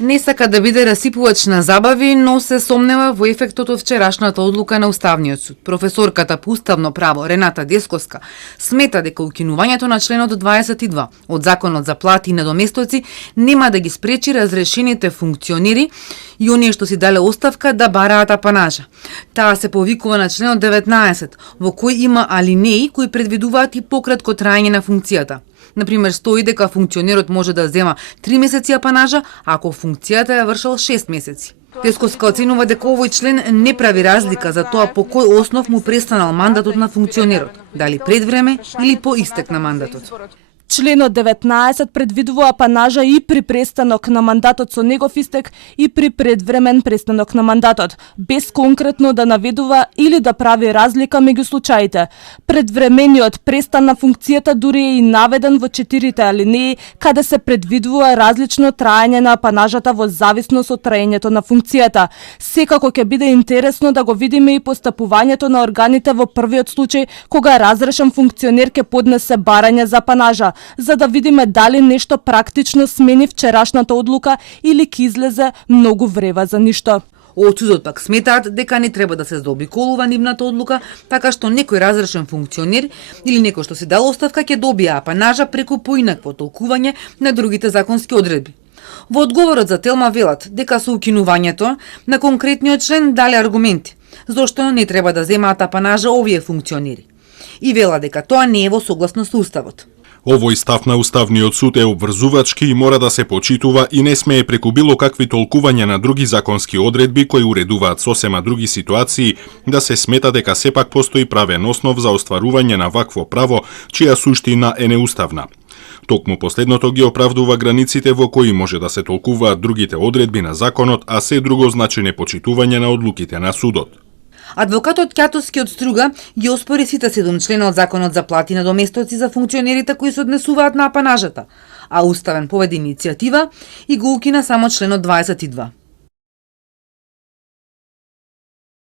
Не сака да биде расипувач на забави, но се сомнева во ефектот од вчерашната одлука на Уставниот суд. Професорката по уставно право Рената Десковска смета дека укинувањето на членот 22 од Законот за плати и надоместоци нема да ги спречи разрешените функционери и оние што си дале оставка да бараат апанажа. Таа се повикува на членот 19, во кој има алинеи кои предвидуваат и пократко траење на функцијата. Например, стои дека функционерот може да зема 3 месеци апанажа, ако функцијата ја вршел 6 месеци. Десковска оценува дека овој член не прави разлика за тоа по кој основ му престанал мандатот на функционерот, дали пред време или по истек на мандатот. Членот 19 предвидува апанажа и при престанок на мандатот со негов истек и при предвремен престанок на мандатот, без конкретно да наведува или да прави разлика меѓу случаите. Предвремениот престан на функцијата дури е и наведен во 4 алинеи, каде се предвидува различно траење на апанажата во зависност од траењето на функцијата. Секако ќе биде интересно да го видиме и постапувањето на органите во првиот случај кога разрешен функционер ќе поднесе барање за апанажа, за да видиме дали нешто практично смени вчерашната одлука или ќе излезе многу врева за ништо. Од судот пак сметаат дека не треба да се заобиколува нивната одлука, така што некој разрешен функционер или некој што си дал оставка ќе добие апанажа преку поинакво толкување на другите законски одредби. Во одговорот за Телма велат дека со укинувањето на конкретниот член дале аргументи зошто не треба да земаат апанажа овие функционери. И вела дека тоа не е во согласност со уставот. Овој став на Уставниот суд е обврзувачки и мора да се почитува и не смее преку било какви толкувања на други законски одредби кои уредуваат сосема други ситуации да се смета дека сепак постои правен основ за остварување на вакво право, чија суштина е неуставна. Токму последното ги оправдува границите во кои може да се толкуваат другите одредби на законот, а се друго значи непочитување на одлуките на судот. Адвокатот Ќатовски од Струга ги оспори сите 7 члена од Законот за плати и надоместоци за функционерите кои се однесуваат на апанажата, а Уставен поведе иницијатива и го укина само членот 22.